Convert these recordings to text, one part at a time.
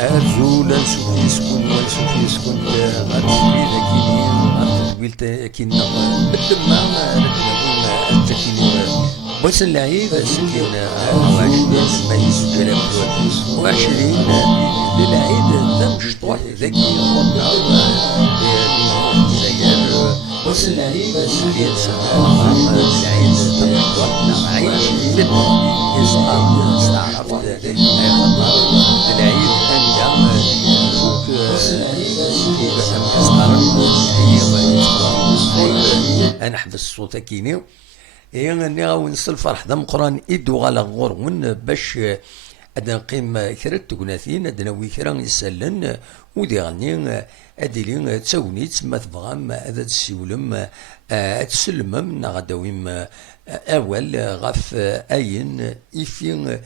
أزول نشوف يسكن ونشوف يسكن غتسلي ذاكيني غتدويل كينا بالدماء ردنا التكيني بس العيد سكينة 20 ما يسكن 20 للعيد ذا مشطوح ذكي والنار زير بس العيد سكينة العيد وقتنا عايش يسقط استعرفت خطر العيد أنا حبس الصوت كيني يعني غاونس الفرح ذا مقران إدو غالا غورون باش أدنا نقيم كرا تقناثين أدنا ويكرا يسالن ودي غني أديلين تساوني تسمى تبغام أذا تسيولم تسلمم نغداويم أول غف أين إفين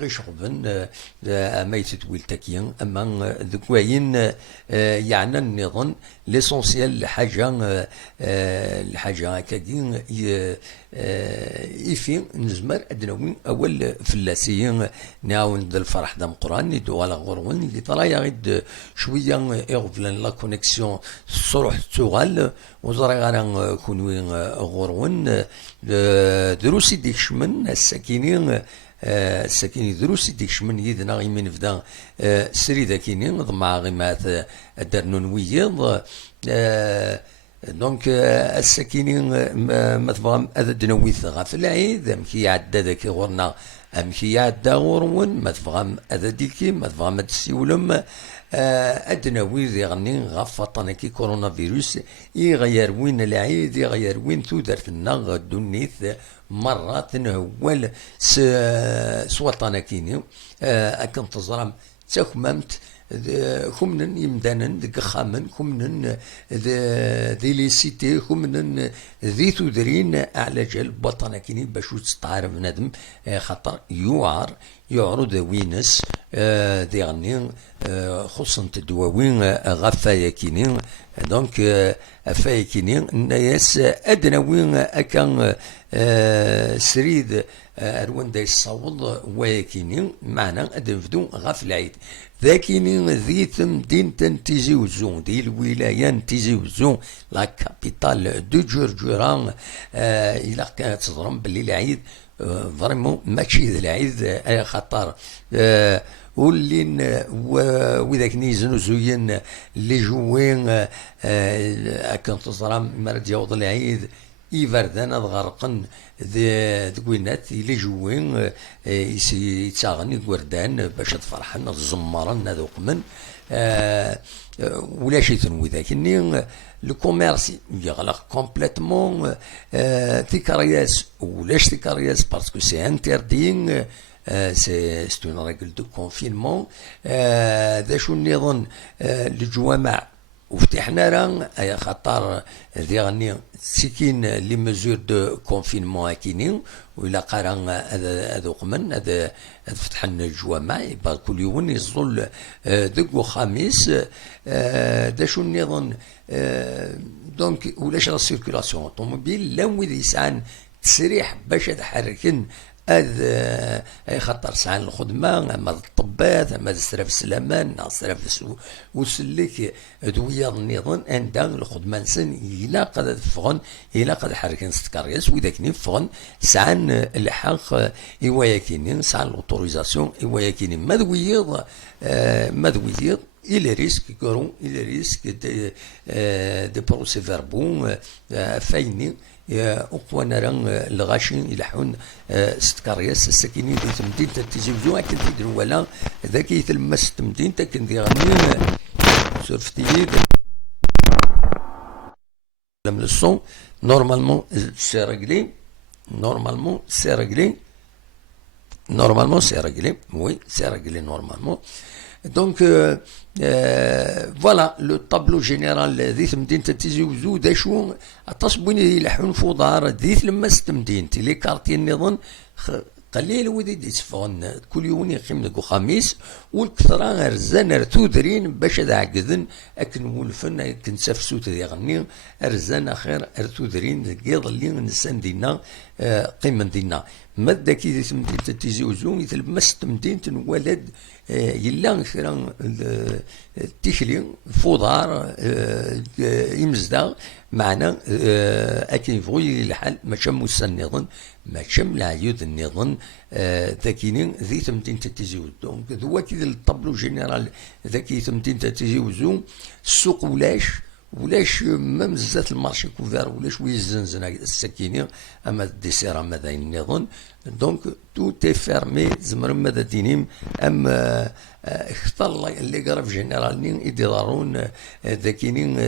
غيش غبن ما يتدويل تكين أما ذكوين يعني النظام ليسونسيال الحاجة كاين إفين نزمر أدناوين أول فلاسيين ناون ذا الفرح ذا مقران يدو على غرون اللي ترى يغيد شوية يغفلن لا كونيكسيون صروح تغال وزرع غانا كونوين غرون دروسي ديكشمن الساكينين الساكيني دروسي ديكشمن يدنا غيمين فدا سري ذاكينين ضمع غيمات الدرنون ويض دونك الساكينين ما تبغى هذا دنويث غاف العيد مكي عدا ذاك غورنا مكي عدا غورون ما تبغى هذا ديكي ما تبغى ما تسيولم أدناوي ذي غني غاف طنكي كورونا فيروس يغير وين العيد يغير وين تودرتنا دونيث مرات هوال سوطنكيني أكن تزرم تاكممت كمنن يمدانن ذك خامن كمنن ذي لي سيتي كمنن ذي تدرين على جال بطنكيني باش تستعرف ندم خاطر يعرض وينس ذي غني خصوصا تدواوين غفايا كينين دونك افايا كينين الناس ادناوين اكان سريد اروان دا يصوض وياكينين معنا ادنفدو غف العيد ذاكينين ذي تمدين تيزي وزون دي الولايان تيزي وزون لا كابيتال دو جرجران الى كانت تضرم باللي العيد فريمون ماشي ذا العيد خطر ولين وذاك نيزن وزوين اللي جوين كان تزرم مرد يوض العيد يفردان غرقن ذوينات اللي جوين يتساغني وردان باش تفرحن الزمران هذوك من ولا شي تنوي ذاك الني لو كوميرسي يغلق كومبليتمون تيكارياس ولاش تيكارياس باسكو سي انتردين c'est une règle de confinement ذا شو النظام الجوامع وفتحنا راه اي خطر ذي غني سكين لي مزور دو كونفينمون كينين ولا قرا هذوك من هذا فتحنا الجوامع يبقى كل يوم يظل دق خميس ذا شو النظام دونك ولاش لا سيركولاسيون اوتوموبيل لا وذ يسعن تسريح باش تحركن اي خاطر ساعان الخدمه اما الطبات اما سراف السلامان سراف وسلك دوياض النظام عند الخدمه نسن الى قد تفغن الى قد حركين ستكاريس وذاك نفغن ساعان الحق ايواياكينين ساعان الاوتوريزاسيون ايواياكينين مدويض il risque il risque de procès verbaux فاينين أقوى نرى الغاشين يلحون ستكارياس السكينين دي تمدين تتيجي وزوع كنت يدرو ولا ذاك يتلمس تمدين تكن دي غنين سورفتي لم الصون نورمالمون سي ريغلي نورمالمون سي ريغلي oui c'est réglé normalement. Donc voilà le tableau général ذي تمدين تتيجي وزو دا شو التصبين يلحون فضار ذي لما ستمدين لي كارتي النظام قليل ودي يتفغن كل يوم يقيم لكو خميس والكثرة رزان ارتودرين باش هذا عقدن اكن ولفن اكن سفسوت ذي غني رزان اخير ارتودرين يظل نسان دينا قيمة دينا مادة كي تمدين تتيزي وزون يتلمس تمدين تنولد يلا كثيرا التكلي فضار يمزدا معنا اكن يفغي الحال ما شم النظام ما شم العيود النظام ذاكينين ذي تمدين تتيزي دونك ذوا كي الطابلو جينيرال ذاكي تمدين تتيزي وزون السوق ولاش مام زات المارشي كوفير ولاش ويزنزن السكينه اما الديسير اما ذا النظام دونك تو تي فيرمي زمر ماذا دينيم اما اختار اللي قرا في جينيرالين يدارون ذاكينين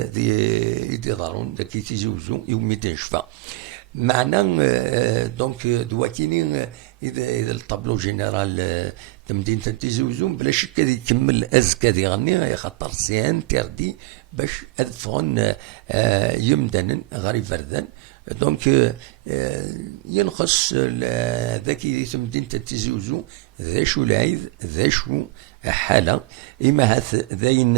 يدارون ذاكي تيجي وزون يومي تنشفى معنا دونك دواكينين اذا الطابلو جينيرال تمدين تنتيزي وزون بلا شك هذه يكمل ازكى ذي غني خاطر سيان تردي باش ادفغن يمدن غريب فردان دونك ينقص ذاكي تمدين تنتيزي وزون ذا شو العيد ذا شو حالة إما هاث ذاين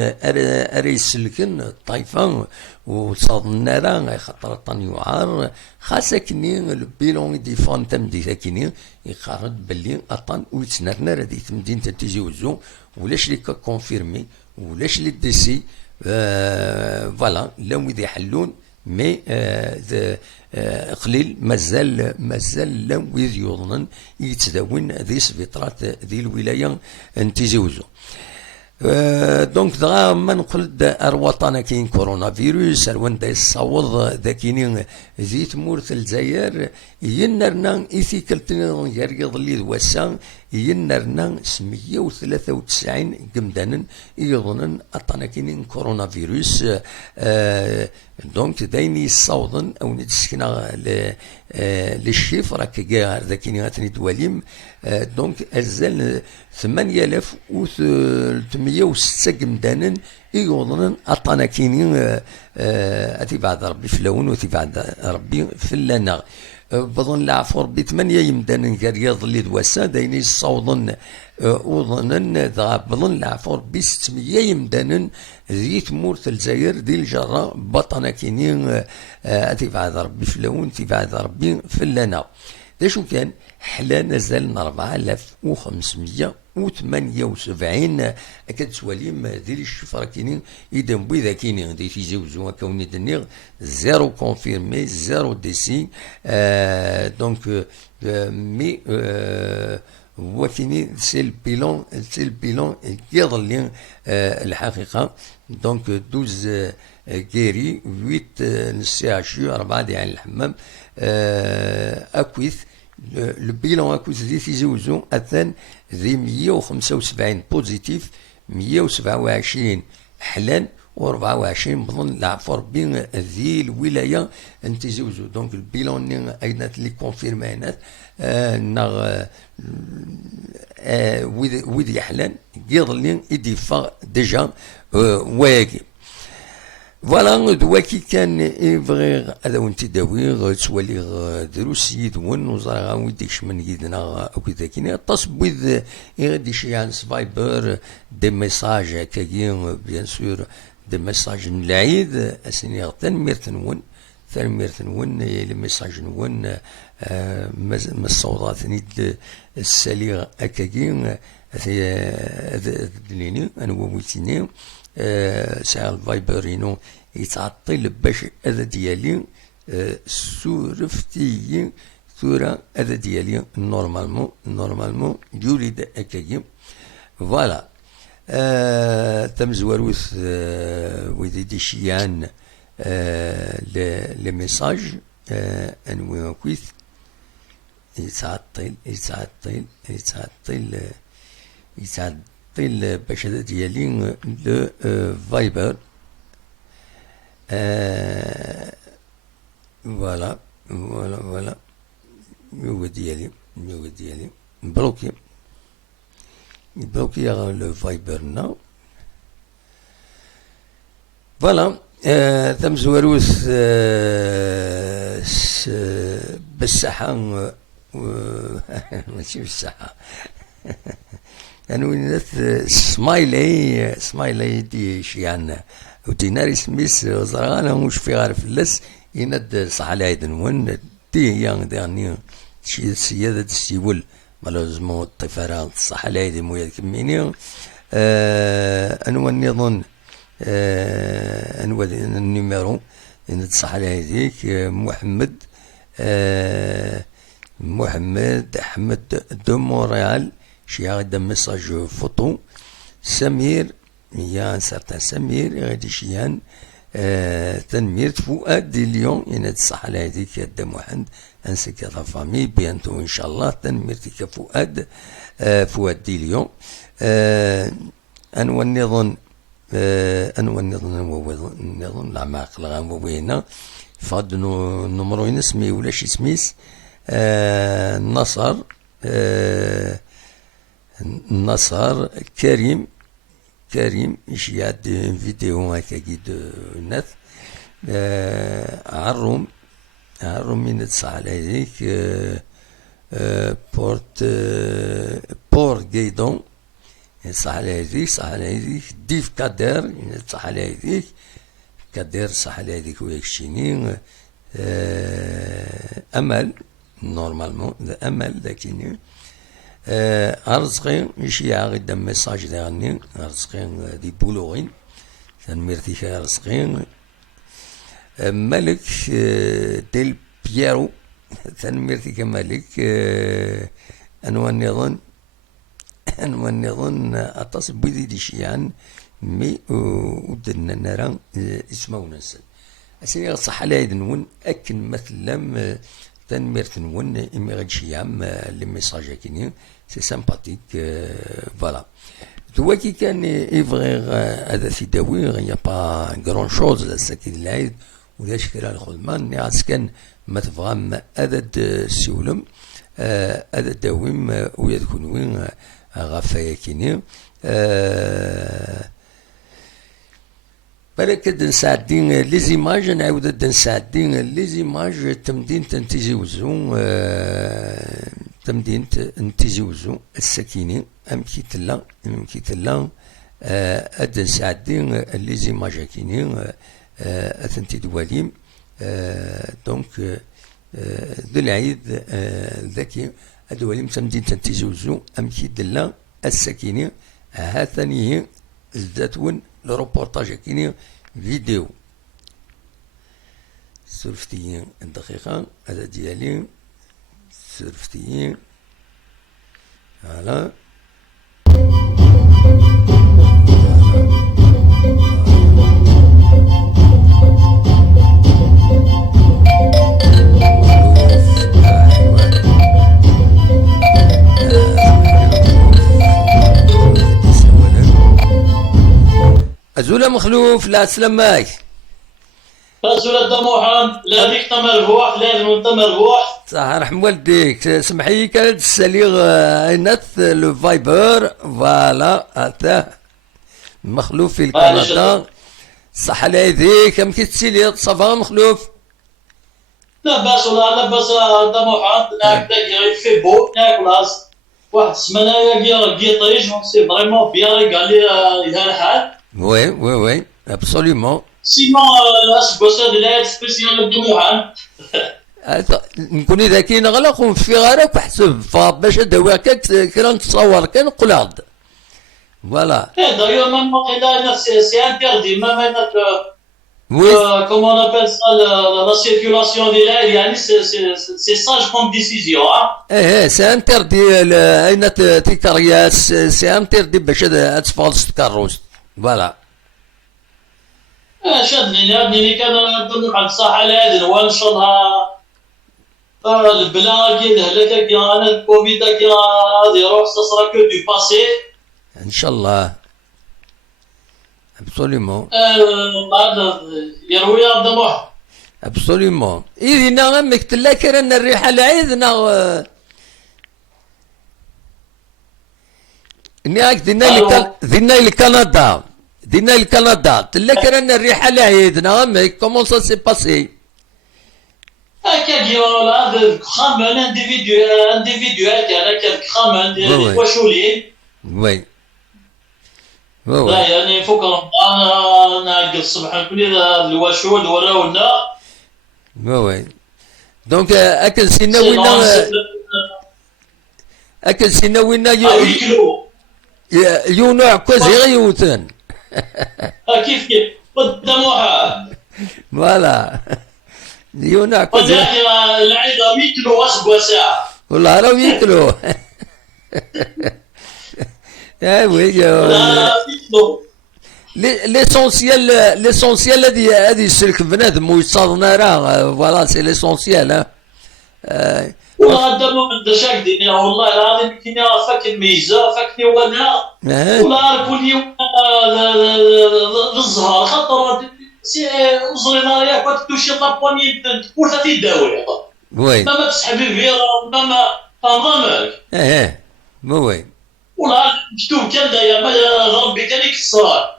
أري سلكن الطايفة وصاد النار خاطر طن يعار خاصة كني البيلون ديفون تمدي ذاكيني يقارد باللي أطن ويتسنرنا ردي تمدين تتيجي وزو ولاش لي كونفيرمي ولاش لي ديسي فوالا لو يدي يحلون مي قليل مازال لو يظنن يتداون ذي سبيطرات ذي الولايه نتيزوزو دونك دغا ما نقول الوطن كاين كورونا فيروس الوان دا يصوض ذاكينين ذي تمورث الجزائر ينرنا ايثيكلتنا يريض لي دواسا ينرنا 193 قمدانا يظنن اطانا كاينين كورونا فيروس دونك داين يصوضن او نتسكنا للشيف راك كاع ذاكيني غاتني دواليم دونك ازال 8306 قمدانا يظنن اطانا كاينين اتي بعد ربي فلاون وتي بعد ربي فلانا بظن العفو ربي 8 يمدان رياض اللي دواسا داين يصوضن وظنن بظن العفو ربي 600 يمدان ذي تمورث الجزائر دي الجرة بطنا كينين اتي بعد ربي فلاون تي بعد ربي فلانا دا شو كان حلا نزل 4578 اكاد سواليم ديال الشفره كاينين اذا بوذا كاينين دي تيزوزو كوني دنيغ زيرو كونفيرمي زيرو ديسي دونك مي هو كاينين سي البيلون كيظل الحقيقه دونك 12 كيري 8 نسي عشو 4 ديال الحمام اكويث لو بيلون اكويث دي تيزوزو اثن ذي 175 بوزيتيف 127 حلال و24 بظن العفو ربي ذي الولايه نتيزوزو دونك البيلون ايضا لي كونفيرمينات ويدي حلال يظل يدفع ديجا واقي فوالا دواكي كان يبغي هذا وانت داوي تولي دروس يدون وزرا ويديش من يدنا او كذا كاين التصبيض يغدي شي عن سفايبر دي ميساج هكاكي بيان سور دي ميساج من العيد اسني تنمير تنون تنميرت نون لي ميساج نون الصوتات نيد السالي أكاكين دليني أنا وويتيني ساعة الفايبرينو يتعطل باش هذا ديالي سورفتي ثورة هذا ديالي نورمالمون يريد أكاكي فوالا تمزوروث ويدي ديشيان لي ميساج انوي كويث يتعطل باش هذا ديالي لو فايبر فوالا هو ديالي بلوكي لو فايبر نا فوالا تمزوروث بالساحة ماشي بالساحة أنا وينات سمايلي دي شيان وديناري سميس زرغانا مش في غارف اللس يند صح العيد نون دي هي ديرني شي السيادة السيول مالوزمون الطفرة صح العيد مويا كميني أنو النظن أنو النيميرو يند صح العيديك محمد أحمد دو مونريال شي غدا ميساج فوتو سمير يا سارتان سمير غادي شيان تنمير فؤاد دي ليون يناد الصحة لهذيك يا دا محمد انسك يا فامي بيانتو ان شاء الله تنمير تيك فؤاد دي ليون انو النظن العماق لغام وينا فاد نمرو نسمي ولا شي سميس نصر كريم يشياد فيديو هكاكي دو ناس عروم من تصح على هذيك بور جيدون صح على هذيك ديف كادر صح على هذيك كادر صح على هذيك ويكشيني امل نورمالمون امل لكن أرزقين يشي غدا ميساج ديالني أرزقين دي بولوغين تنميرتيك أرزقين ملك ديل بييرو تنميرتيك ملك أنو النظن أطاس بيدي دي شيان مي ودنا نرى اسمه نسل أسير صح على نون أكن مثلا تنميرت نون إمي غاد شيام لي ميساج كيني سي سامباتيك فوالا توا كي كان يبغي هذا في داوي يا با كرون شوز الساكن العيد ولا شكرا الخدمة نعس كان ما تفهم هذا السولم هذا داويم ويا تكون وين غافايا كيني بالك نساعدين لي زيماج نعاود نساعدين لي زيماج تمدين تنتيزيوزو تمدين نتيزيوزو السكيني ام كي تلا اد نساعدين لي زيماج كيني اثنتي دواليم دونك ذو العيد ذكي الدواليم تمدين تنتيزيوزو ام كي تلا السكيني هاثاني زداتون الروبورتاج كيني فيديو سرفتيين الدقيقة هذا ديالي سرفتيين فوالا أزولا مخلوف لا سلماك أزولا دموحان لا ديك تمربوح لا المنتمربوح صح رحم والديك سمحي كانت السليغ عينات لو فايبر فوالا هذا مخلوف في الكندا صح على يديك كم كتسيلي صفا مخلوف لاباس ولا لاباس دموحان هكذا في بو ناكل واحد السمانة كي طيش سي فريمون بيان قال لي هذا الحال Oui, absolument. سينون اسكوس هذا لا سبيسيال الدموعان. نكون ذاك نغلق ونفي غيرك وحسب فباش ادوي هكاك كرا نتصور كان قلاد فوالا. D'ailleurs, même là, c'est interdit, même avec, وي comment on appelle ça, la circulation des l'air, c'est sage comme décision. Hein? ايه سي انتردي اين تيكاريا سي انتردي باش تفالس تكروس فوالا. شدني كان نطلع على الصحة لازم وان شاء الله البلا كي هلكا كي انا الكوفيد كي غادي يروح سا كو دو باسي. ان شاء الله ابسوليومون يروي عبد الله. ابسوليومون اذا غمك تلا كرن الريحه العيد ناك دينا لكندا دينا لكندا تلا كرن الريحه العيد غمك كومون سا سي باسي. هكا كي خامن انديفيدوال كان خامن وشولين. وي لا يعني فوق رمضان ناقص الصبح نكون الوشول وراونا. وي دونك اكل سيناوينا اكل سيناوينا يونع كوزي غيوتن. كيف قدامها فوالا يونع كوزي العيد 100 كيلو واسق ساعه والله راهو ياكلوا. وي ليسونسيال هذه السلك بنادم ويتصادنا راه فوالا سي ليسونسيال. والله هذا ما شاك ديني والله العظيم كي فاك الميزه فاكني وانا والله كل يوم الزهر خاطر وصلنا ياك وتمشي لابوني تقول تي داوي وي ما تسحبي فيها ما فهمك. وي والله مكتوب كان داير ربي كان يكسر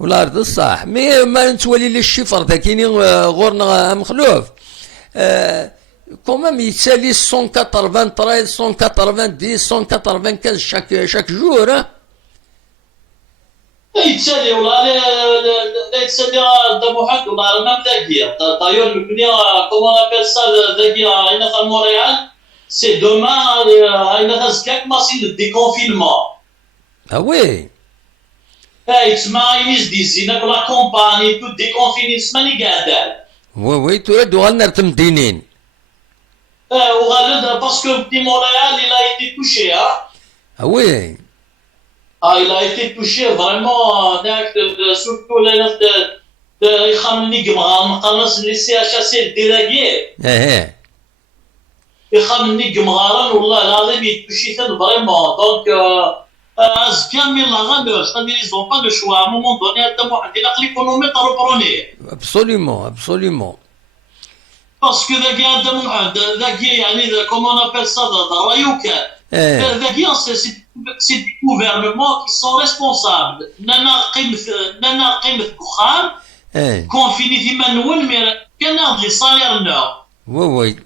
والله رد الصح مي ما نتولي لي الشفر ذاكيني غورنا مخلوف. كومام يتسالي 193 190 195 شاك جور. يتسالي والله لا يتسالي دموحات والله ما ذاكيه دايور البنيه كومون ابيل سا ذاكيه هنا في مونريال. C'est demain, il y a un machine de déconfinement. Ah oui. It's my disent la compagnie tout déconfiné semaine قاعدة. Oui, tu es doit aller تمدينين. Parce que petit Montréal, il a été touché, hein. Ah oui. Il a été touché vraiment, surtout les خامني جمعان قناص اللي CHSL délégué. يخمني قمغارا والله العظيم يتمشيتن فريمون دونك كامل لا غالور c'est-à-dire ils ont pas de choix à un moment donné هذا واحد يلاق ليكونومي تروبروني. Absolument. باسكو ذاك هذا واحد ذاك يعني كومون ابيل سا رايو كان ذاك سي دي غوفرنمون كي سون ريسبونسابل نانا قيمة كخام كونفيني ديما نول مي كان لي سالير نو. وي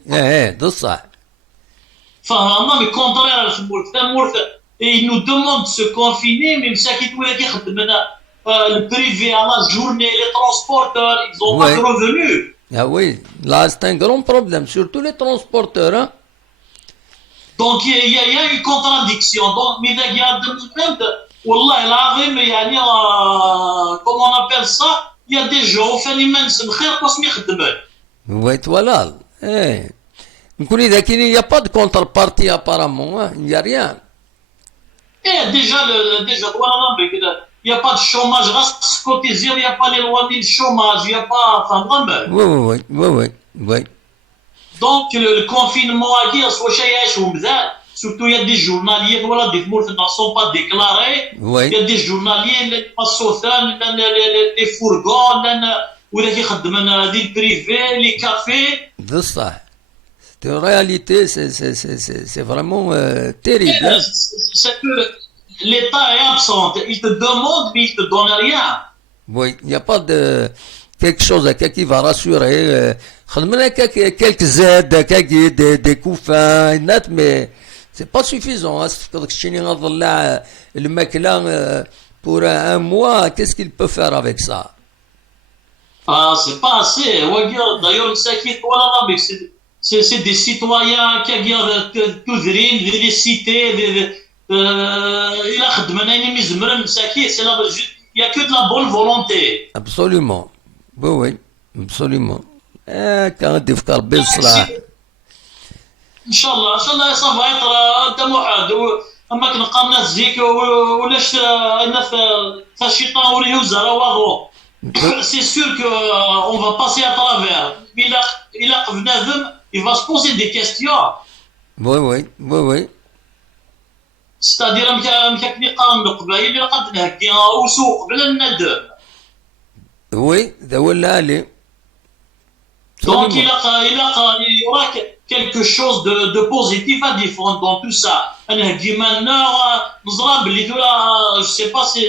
ده صح. فهمنا مي كونترير الثمور ils nous demandent de se confiner mais مساكين ولا كيخدم لنا البريفي على جورني لي ترونسبورتور ils ont pas de revenus. Ah oui, là c'est un grand problème surtout les transporteurs hein. Donc il y a une contradiction donc mais il y a de moment والله العظيم يعني comment on appelle ça il y a des gens فاني ما نسن خير قسم يخدمون. Oui voilà. نكون إذا كاين y a pas de contrepartie apparemment hein, il y a rien. Déjà il y a pas de chômage reste cotisé il y a pas les lois de chômage il y a pas enfin vraiment. Oui. Donc le confinement à dire soit شيء ومذا surtout il y a des journaliers voilà des mots ne sont pas déclarés. Il y a des journaliers les passothans les fourgons ولا كيخدم دي البريفي لي كافي. بصح en réalité c'est vraiment terrible. C'est que l'État est absent, il te demande mais il te donne rien. Oui, il n'y a pas de quelque chose qui va rassurer. خدمنا quelques aides, des couffins, mais c'est pas suffisant. تفكر داك الشيء اللي غنضلع الماكله pour un mois, qu'est-ce qu'il peut faire avec ça? Ah, c'est pas assez. Regarde, d'ailleurs, c'est voilà, mais c'est des citoyens qui regardent تذرين des cités, il a خدمنا يعني مزمرن مساكين, il y a que de la bonne volonté. Absolument. Oui, oui, absolument. كان تفكر بالصلاح. ان شاء الله ان شاء الله صافا يطرى انت موحد اما كنلقى الناس زيك ولاش الناس الشيطان وريه وزهر واغو. C'est sûr qu'on va passer à travers. Il a بنادم, il va se poser des questions. Oui, oui, oui, oui. C'est-à-dire مكاكني قارن القبائل اللي قد نهكي وسوق بلا الندم. Oui, ده هو اللي عليه. Donc il y aura quelque chose de positif à défendre dans tout ça. أنا هكي maintenant نزرى بلي تولا je sais pas si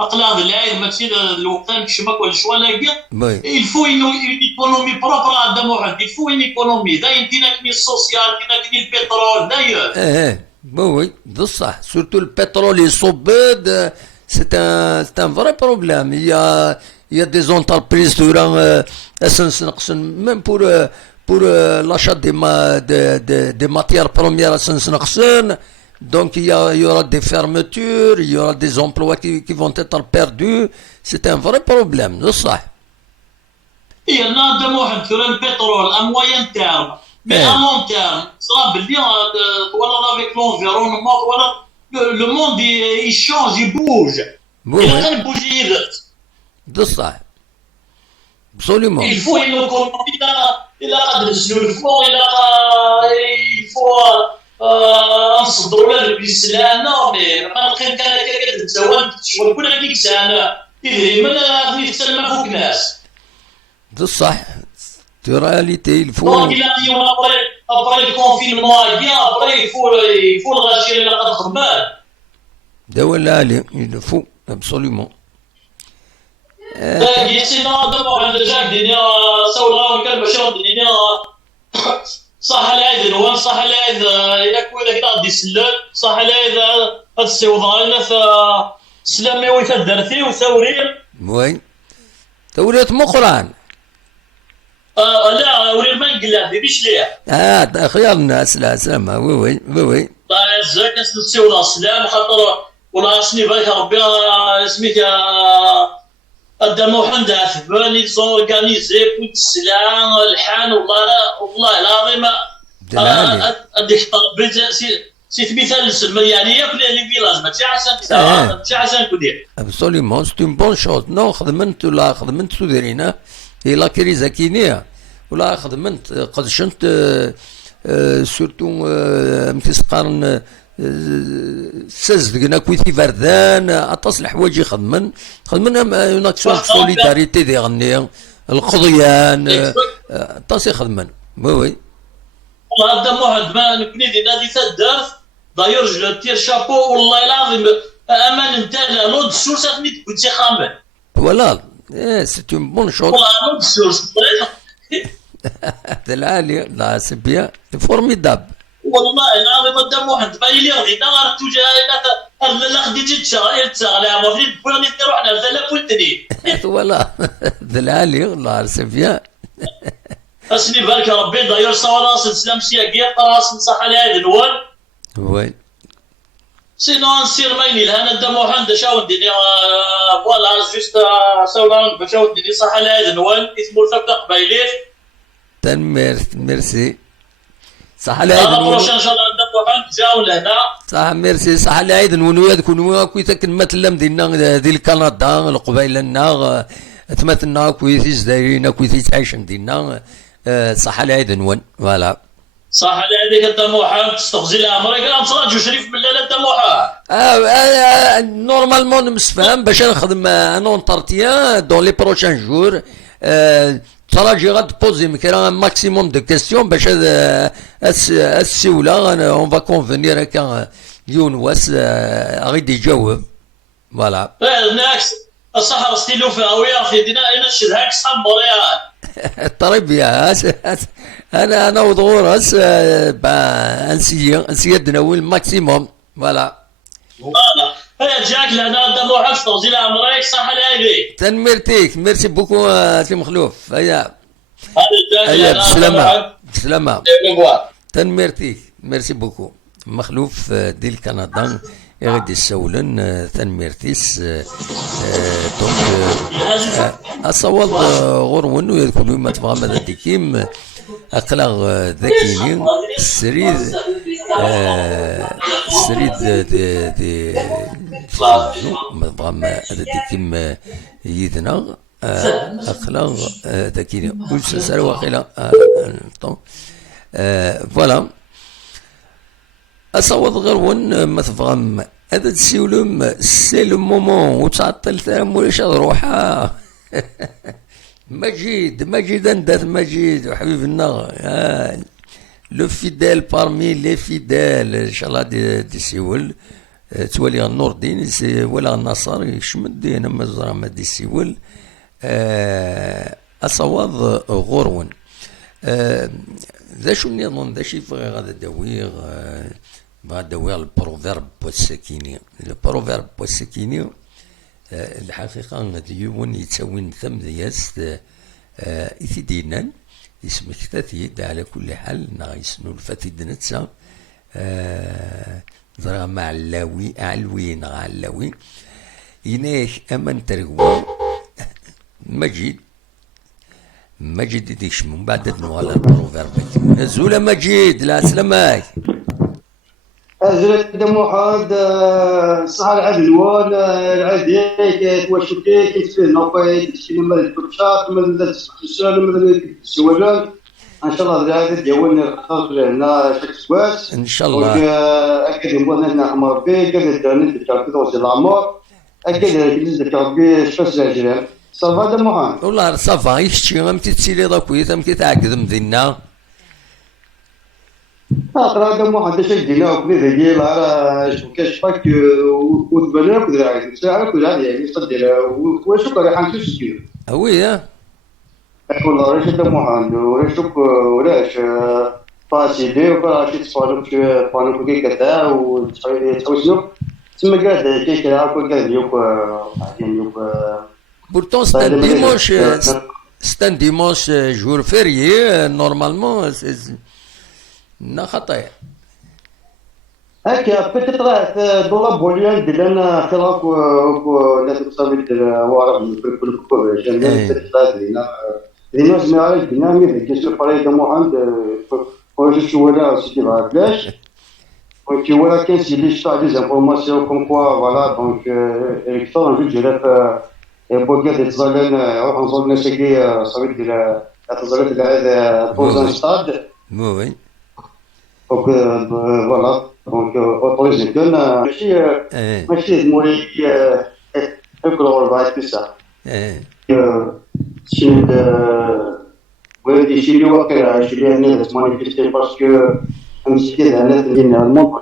أقلام العين ماشي الوقتان كشمك ولا شو لاقي. Il faut une économie propre à Damohan. Il faut une économie. داين تيناكني السوسيال تيناكني البترول d'ailleurs. Oui, c'est ça. Surtout le pétrole et le c'est un vrai problème. Il y a des entreprises durant même pour l'achat des matières premières. Donc il y aura des fermetures, il y aura des emplois qui vont être perdus. C'est un vrai problème, c'est ça. Il y en a de le pétrole à moyen terme, mais à long terme, ça veut dire voilà, avec l'environnement, voilà, le monde il change, il bouge. Il a rien bougé. C'est ça. Absolument. Il faut une économie, il faut نصدروا لها بسلانه مي ما نقين كان كتزوان شغل كل هذيك السنه يدري من غادي يتسلم فوق الناس. بصح دو رياليتي il faut. Donc il a dit après le confinement après il faut le racheter اللي قد خدمان. ده هو اللي عليه il faut absolument. يسينا دابا عند جاك الدنيا سولها كان باش الدنيا صح العيد وين صح العيد إلا كون كذا غادي يسلل صح العيد هاد السيوضة إلا سلامي ويتا درتي وثورين. وين ثوريت مقران. لا وري ما نقلع بيش ليه. خيار الناس لا سلامة وي. الله يعزك السيوضة سلام خاطر والله سني بارك ربي سميت قدامو حنا عثبان زورغانيزي كنت السلام الحان والله العظيم هذيك الطربيزه سي مثال السلم يعني ياكل لي فيلاج ماشي عشان كودير. ابسوليومون سي اون بون شوز. نو خدمت ولا خدمت سودرينا هي لا كريزه كينيا ولا خدمت قد شنت سورتو متسقارن سزدقنا كويتي فردان اطاس الحوايج يخدمن اون اكسيون سوليداريتي ديالنا القضيان اطاس يخدمن وي. هذا واحد ما نكني هذه تدارت داير جو تير شابو والله العظيم امان نتاع لود سورس خدمت كنت خامل فوالا سي اون بون شوز والله لود سورس العالي لا سي بيان فورميداب والله العظيم قدام واحد باين لي غادي نهار توجا لا خديتي تشغل يا ما فين بغينا نروح على لا قلتني فوالا العالي والله سي بيان. اسني بارك ربي داير صوالح سلام سياقيه راس نصح على هذا الوال وي سينو نسير مايني لهنا قدام واحد شاو ندير فوالا جوست صوالح باش ندير صح على هذا الوال اسمو ثبت قبايليه ميرسي صح العيد بروشان ان شاء الله عندك واحد جاو لهنا صح ميرسي صح العيد ونويا تكونوا كويتا كلمة اللم ديالنا ديال كندا القبائل لنا تماتنا كويتي زدايرين كويتي تعيشن ديالنا صح العيد نون فوالا صح العيد انت موحد تستغزي امريكا نصراجو شريف من لاله انت موحد نورمالمون مسفهم باش نخدم ان اونترتيان دون لي بروشان جور تراجي غاد بوزي مكرا ماكسيموم دو كيستيون باش السيوله اون فا كونفينير هكا يونواس غادي يجاوب فوالا. ناكس الصحراء ستيلو فيها ويا اخي دينا انا نشدها كصحاب موريال طريب يا انا وضغور انسيه دناوي الماكسيموم فوالا. فوالا هيا جاك لهنا دابا واحد طوزيل عمرك صح عليك. تنمرتيك ميرسي بوكو سي مخلوف. هيا هيا بسلامة بسلامة. تنمرتيك ميرسي بوكو. مخلوف ديال كندا غادي يسولن تنمرتيس دونك اصوات غرون ويذكر ما تبغى ماذا ديكيم اقلاغ ذاكيني السريد السريد دي ما تبغى ماذا ديكيم يدنا اقلاغ ذاكيني وسال واقيلا فوالا اصوات غرون ما تبغى هذا تسيولم سي لو مومون وتعطل ثام ولاش روحها. مجيد اندات مجيد وحبيبنا لو فيدال بارمي لي فيدال ان شاء الله دي سيول تولي النور الدين ولا النصر يشمد انا مزرعه ما دي سيول اصوات غرون ذا شو نظن ذا شي بغي غادا داويغ بغا داويغ البروفيرب والسكيني. البروفيرب والسكيني الحقيقة ديون يتساوين ثم دياس إثدينا اسمك تثيد على كل حال نايسنو الفتيد نتسا ضرا مع اللاوي علوي علوي يناش أمن ترقوا مجيد يديش من بعد نوالا البروفيرب زولا مجيد لا سلاماك. أزرق دموحاد صحر عدلوان العديك توشكيك يتفين نوفايد تشكيل مدى الكرشات مدى السؤال مدى السوالان إن شاء الله ذلك ديوان الخطاط لهنا شك سواس إن شاء الله أكد يمونا هنا حمار بي أكد داني دكار كدوسي العمار أكد يجلس دكار بي شفاس الجرام صافا دموحاد والله صافا يشتي غمتي تسيلي ضاكويت غمتي تعقد مدينة أقرأ دم واحد شيء دينا وكذا ديال على شو كشفك وتبنى وكذا عادي ساعة كذا عادي يعني صدق وشو كذا حنشوف شو هوية والله ريش دم واحد وريش وراش فاسيدي وراش تصفر في فانو كذا كذا وتسوي شنو ثم قاعد كيك عارف قاعد يوك يعني يوك pourtant c'est un dimanche jour férié normalement c'est نا خطير هكا بتطلع دولار بوليان دلنا خلاك لا تصابي وارا بالكل عشان تطلع لينا سمعوا الدينامي كيسو فريق موحد كويس شو ولا سيتي علاش كي ولا كاين سي لي شتا دي زانفورماسيون كوم كوا فوالا دونك الكتور نجي جرا بوكا تزالن روح نزول نسكي صابي ديال تزالت هذا بوزان ستاد وي donc voilà donc autorisé que ماشي موري اقرا بعد كسا شي ولدي شي اللي واقع شي اللي هنا مانيفيستي باسكو امشي كذا انا نورمالمون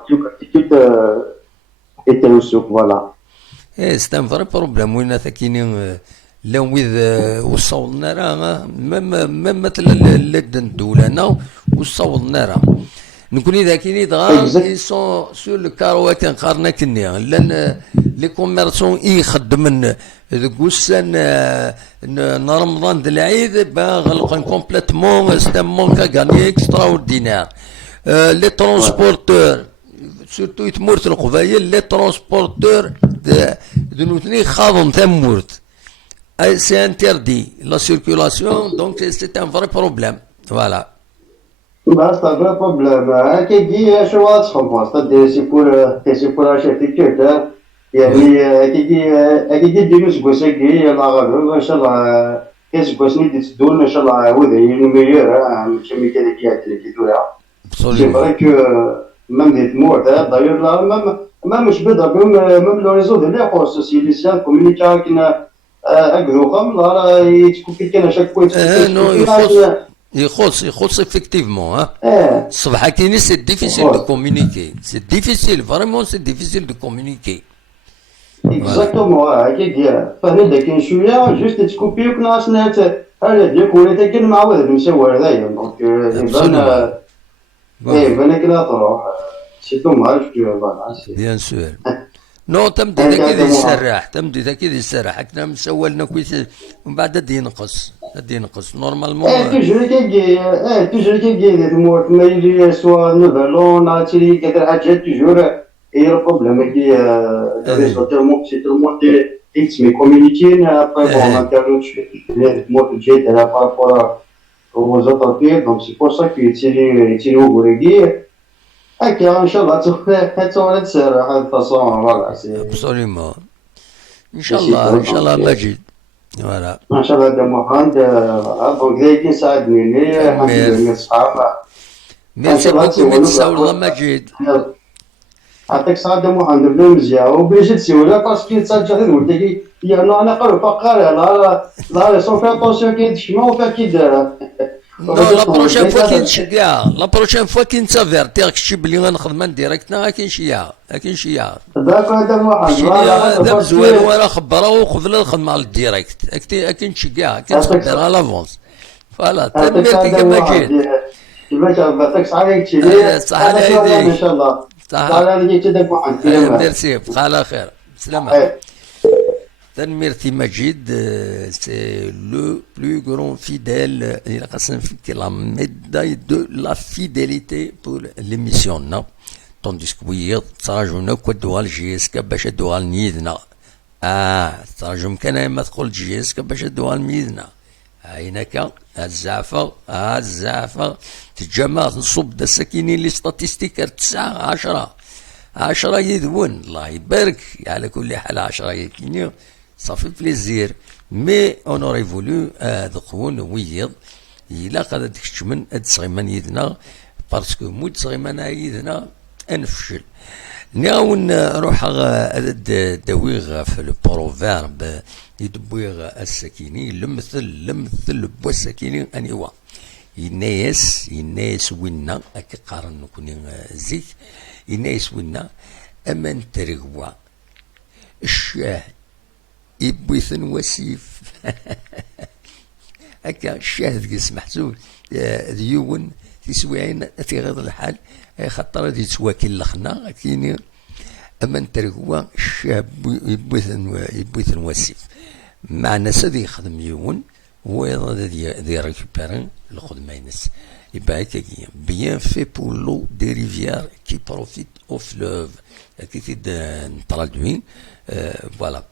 كنت يتلوسوك فوالا سي ان فري بروبليم وين ثاكيني لو إذا وصلنا راه ما مثل لدن دولنا وصلنا راه نكون إذا كاين دغا سون سور لو كاروات نقارنا كني لان لي كوميرسون يخدمن كوسان رمضان د العيد غلقن كومبليتمون سي مونكا غاني اكسترا اوردينير لي ترونسبورتور سورتو يتمورت القبايل لي ترونسبورتور دنوتني خاضم تمورت c'est interdit la circulation donc c'est un vrai problème voilà. Bah c'est un vrai problème. Qui dit شو واضح c'est pour acheter كده يعني qui dit دينوس بوسكي يلا غير إن شاء الله كيس بوسني تدور إن شاء الله هو ده ينمير مش ميكانيك اللي تدورها. C'est vrai que même des mots d'ailleurs là même مش بدأ même le réseau de l'air social communiquer كنا أقدوهم لا يتكون كنا شكوى يخص effectivement الصباح كاين سي ديفيسيل دو كومونيكي سي ديفيسيل فريمون سي ديفيسيل دو كومونيكي اكزاكتومون هكاك ديال فهنا كاين شويه جوست تكوبي وكنا سنات هذا ديال كوريتا كان معاود المساور هذايا دونك يبان كنا تروح سي دوماج فوالا بيان سور نو تمدي ذاك اللي يسرح، تمدي ذاك اللي يسرح، حنا مسولنا كويس ومن بعد غادي ينقص نورمالمون. توجور كي الموت ما يجي سوا نوفلون تيري كدير حاجات توجور هي البروبليم كي ريزولتيرمون سي ترومون تسمي كومينيتين ابري بون انترنت الموت جيت على بارابور aux autres pays, donc c'est pour ça qu'il وغوريكي هكا ان شاء الله تولد تسرح هاد الفاصون فوالا سي ابسوليومون ان شاء الله مجيد فوالا ان شاء الله هذا محمد دونك ذاك يساعدني لي الحمد لله صحاب ميرسي بوكو متساول الله مجيد يعطيك الصحة محمد بلا مزيان وباش تسولها باسكو تسجل ولد يعني انا قرب فقاري لا سون فير اتونسيون كي تشمع وفا كي دار نو لا بروشين فوا كي نشجع، لا بروشين فوا كي نتافيرتيغ شي بلي غنخدم ديريكتنا غا كنشيع داك هذا محمد هذا مزوال وانا خبره وقبل الخدمه الديريكت كنشجع كنتقدر على لافونس فوالا تميرتي كما جيت كيفاش عطاك صحة ليك صحة عليك ان شاء الله صحة عليك تدك محمد ميرسي بقى على خير سلامة. Merci Majid, c'est le plus grand fidèle, il a la médaille de la fidélité pour l'émission. Tandis que oui, تراجمنا كدوال جيسك باش دوال نيدنا. تراجم كان ما تقول جيسك باش دوال نيدنا. هيناك الزعفر تجمع نصب دا السكينين لي ستاتيستيك 9 10 يدون الله يبارك على كل حال 10 يكينيو صافي بليزير مي اون اوري فولو دقون ويض إلا قد تكتشمن هاد صغيمان يدنا باسكو مود صغيمان يدنا انفشل نعاون نروح داويغ في البروفيرب يدبويغ السكيني لمثل بوا السكيني انيوا ينايس وينا اكي قارن نكوني زيك ينايس وينا امان ترغوا الشاه يبويثن وسيف هكا الشاهد كيس محسوب ديون تسويعين في غير الحال خاطر غادي تواكل لخنا كاين اما نتركوا الشاب يبويثن وسيف مع الناس اللي يخدم يون هو دي ريكوبيرين الخدمه ينس يبقى هكا بيان في بور لو دي ريفيار كي بروفيت او فلوف كي نترادوين فوالا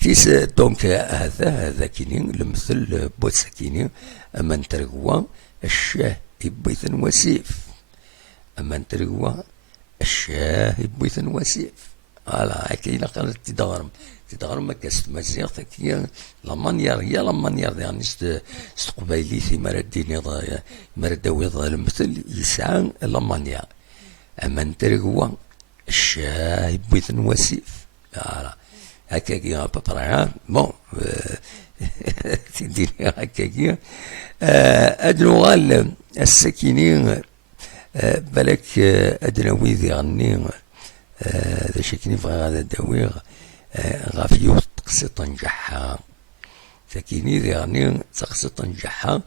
كيس دونك هذا كاينين المثل بوت سكينين اما نتركوا الشاه يبويثن وسيف اما نتركوا الشاه يبويثن وسيف فوالا هكا الا قالت تدغرم كاست مزيغ تاكيا لا مانيير هي لا مانيير يعني قبايلي في مرديني مرداوي المثل يسعى لا مانيير اما نتركوا الشاه يبويثن وسيف فوالا هكاكي بابرا بون تديني هكاكي ادنوغال السكينين بالك ادناوي ذي غني ذا شكني بغا غادا داويغ غافيو تقسي طنجحها سكيني ذي غني تقسي طنجحها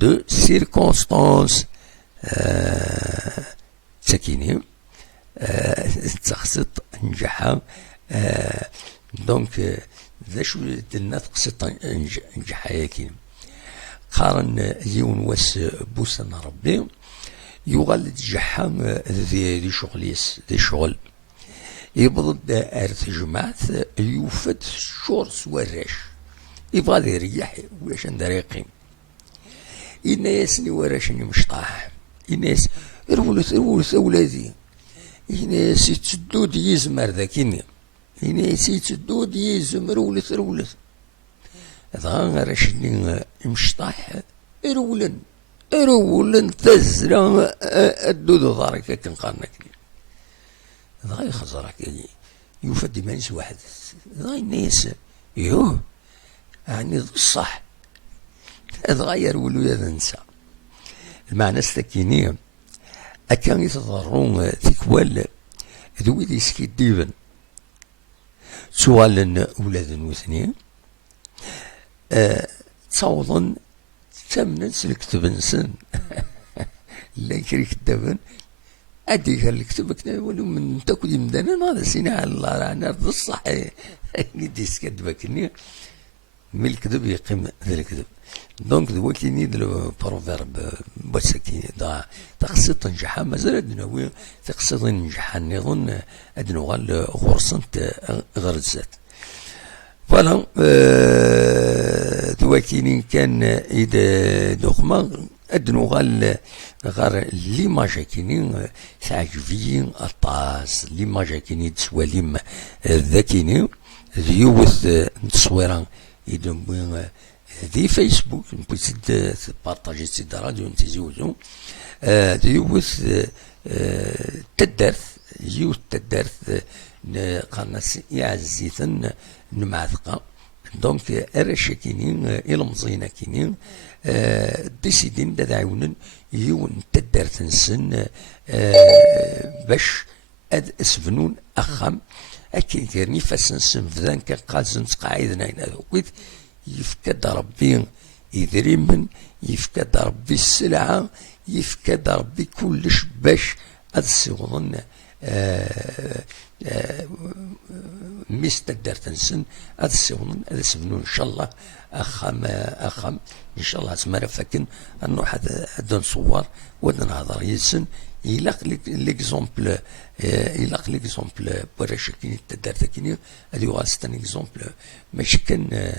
دو سيركونستانس سكيني تقسي طنجحها دونك ذا شو درنا تقسي نجحها ياكين قارن يون واس بوسن ربي يغلد جحام ذي شغليس ذي شغل يبضد ارث جماعة يوفد شور سواراش يبغى يريح ولاش ندير يقيم ينايسني وراشني مشطاح ينايس رولث اولادي ينايس يتسدود يزمر ذاكيني ينايس يتسدود يزمر رولث هذا راشني مشطاح رولن تزرع الدودو ضارك كنقارنك هذا يخزرك يفدي مانيس واحد هذا الناس يوه يعني الصح هذا غير ولو ننسى المعنى السكينية أكان يتضرون تكوال ذوي دي سكي ديفن سؤالا ولاد وثنين تصوضا تمنا سلك تبنسن لا يكريك الدبن أدي قال الكتب كنا ولو من تاكل مدانا هذا سينا على الله رانا بصح ندي سكدبكني من الكذب يقيم ذا الكذب. دونك دلوقتي نيد البروفيرب بسكيني دا تقصد تنجح مازال ادناوي تقصد ننجح نظن ادنو غال غرسنت غرزات. فوالا دلوقتي كان إذا دوخما ادنو غال غير ليماج كيني تعجبني الطاس ليماج كيني تسواليم ذاكيني ذيوث تصويرا يدوم ذي فيسبوك نبغي تبارطاجي سيد راديو نتيزيوزو ذيوث تدرث يوث تدرث قناص يعزيثن نمعثقة دونك الرشا كينين المزينة كينين ديسيدين دا دعونن يون تدرث نسن باش اد اسفنون اخم اكين كيرني فاسن سنفذان كقازن تقاعدنا هنا ذوقيت يفكد ربي يدريمن يفكد ربي السلعة يفكد ربي كلش باش السيوضن مستدر تنسن السيوضن السفنون ان شاء الله اخم ان شاء الله اسمر فكن انه حتى نصور ونهضر يسن يلاق ليكزومبل يلاق ليكزومبل برا شكيني تدارت كيني هذه غاستن اكزومبل ماشي كان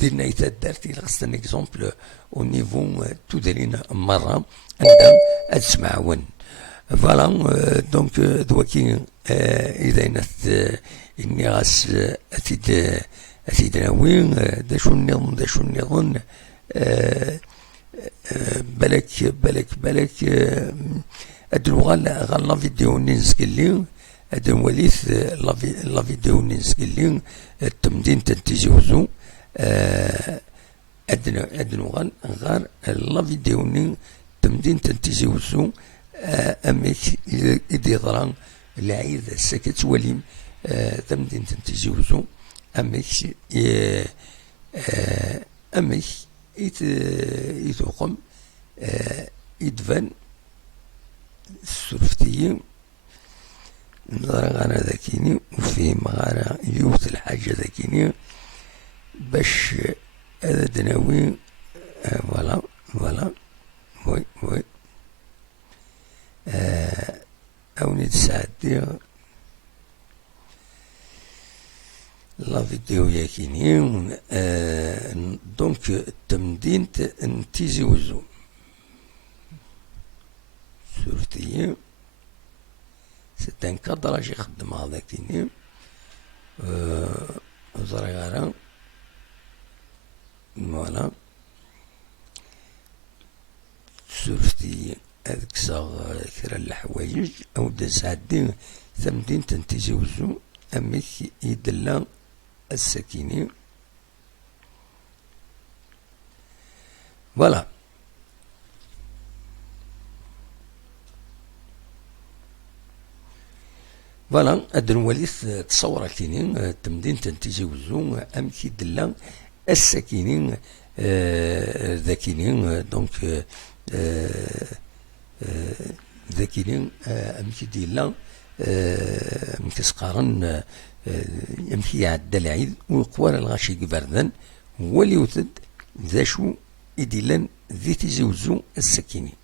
ديرنا يتدارت يلاق ستن اكزومبل او نيفو تدرين مره عندها تسمعون. فوالا دونك دواكي اذا نث اني غاس اتيد ناوي دا شو النظن بالك ادو غال لا فيديو ننسكلي ادو وليث لا فيديو ننسكلي التمدين تنتيزوزو ادنو غال غار لا فيديو تمدين تنتيزوزو اميك اذا ضران العيد السكت وليم تمدين تنتيزوزو اميك اميك يتوقم يدفن السلفتيين نظر ذاكيني وفي مغانا يوث الحاجة ذاكيني باش هذا دناوي فوالا وي او نتساعد لا فيديو ياكيني دونك التمدين نتيزي وزو سورتي ستان كادراج يخدم هذا كيني زريغارا فوالا سورتي هذاك صاغ كرا الحوايج او دا ساعدين تمدين تنتيزي وزو اميك يدلا السكيني فوالا. فوالا هاد الوليث تصور كينين التمدين تنتيجي وزو امكي دلا السكينين ذاكينين دونك ذاكينين امكي ديلا مكسقارن يمشي يعدى العيد وقوار الغاشي قبردن ولي وثد ذا شو إدلان ذي تزوزو السكيني.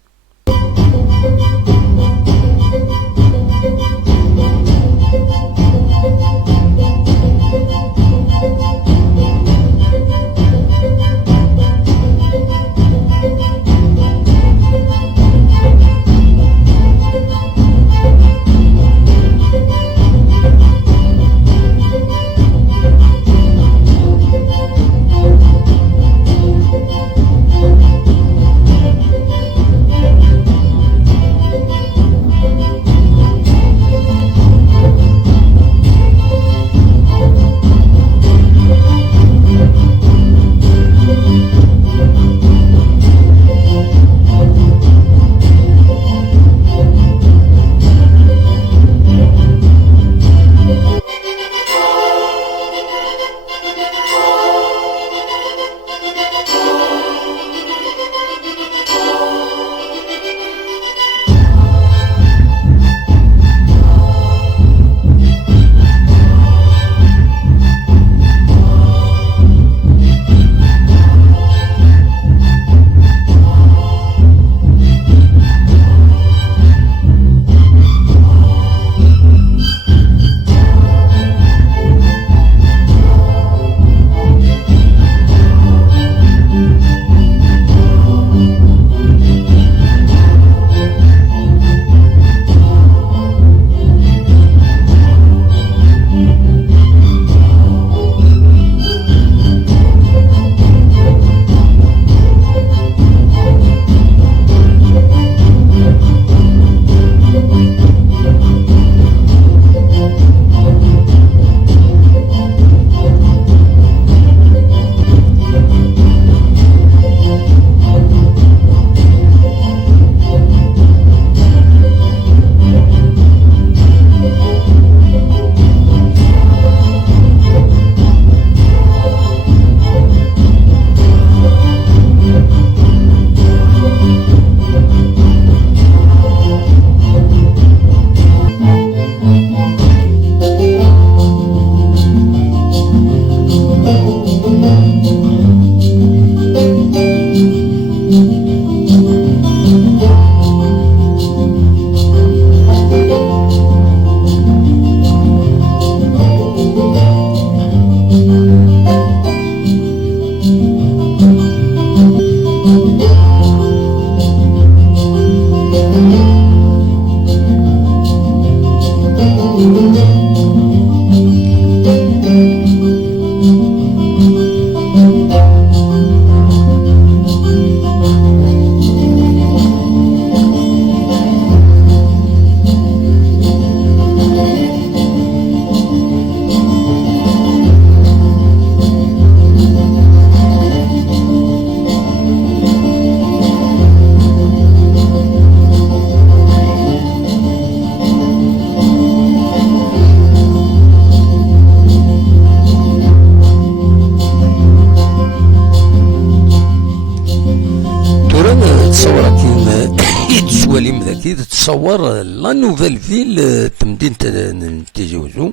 كتولي ذاكي تصور لا نوفيل فيل تمدينة تيزي وزو،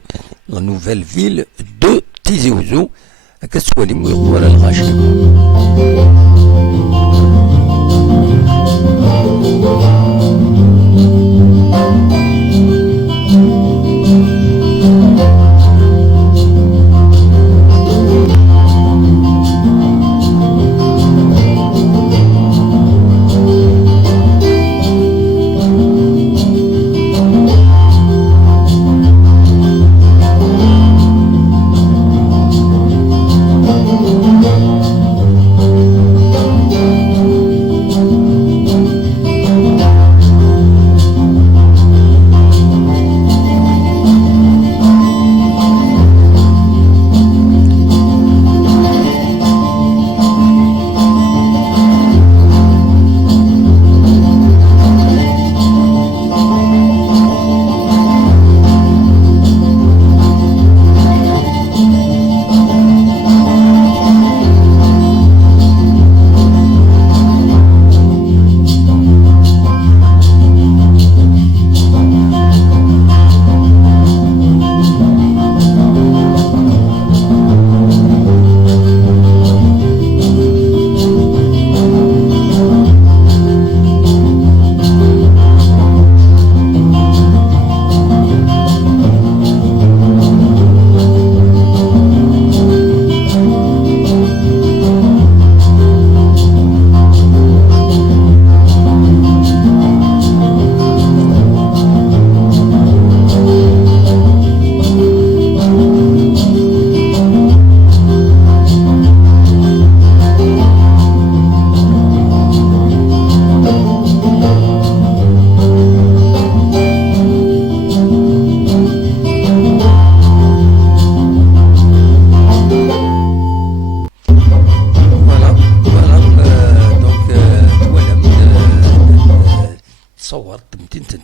لا نوفيل فيل دو تيزي وزو، كتولي ولا الغاشي.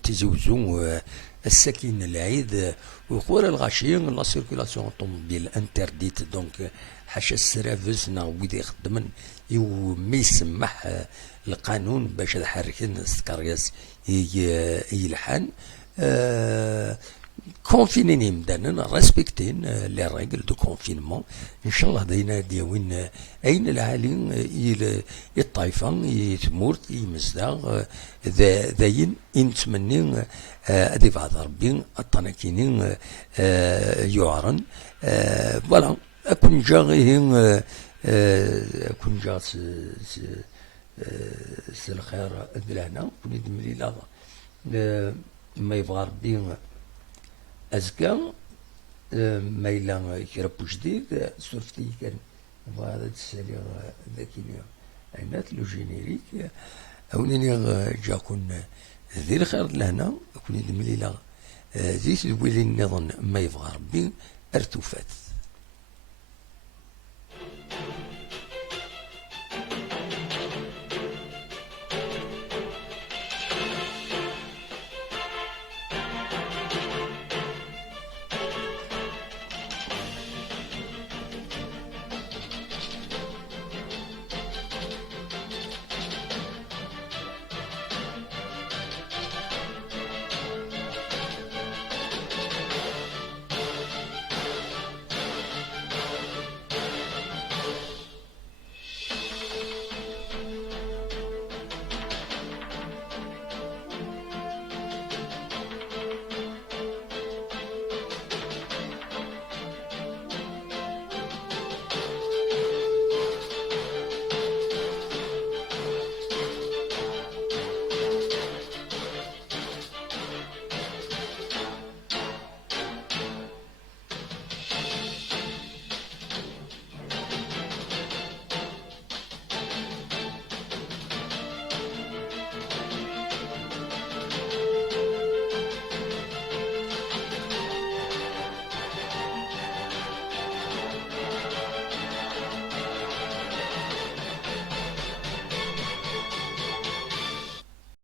تزوجوا السكين العيد وخور الغاشيين لا سيركولاسيون اوتوموبيل انترديت دونك حاشا السرافس نا ويدي يخدمن ما يسمح القانون باش الحركين السكارياس يلحن كونفينين مدانا ريسبكتين لي ريغل دو كونفينمون ان شاء الله دينا ديوين اين العالي الطايفه يتمورت يمزداغ ذاين نتمنى ادي بعض ربي الطناكينين يعرن فوالا اكون جا غير اكون جا الخير لهنا كون يدملي لا ما يبغى ربي أزكى ما إلا كربو جديد سورفتي كان هذا تسالي ذاكي عينات لو جينيريك أونيني جاكون ذي الخير لهنا كون يدملي لا ذي الويلي النظن ما يبغى ربي ارتفات.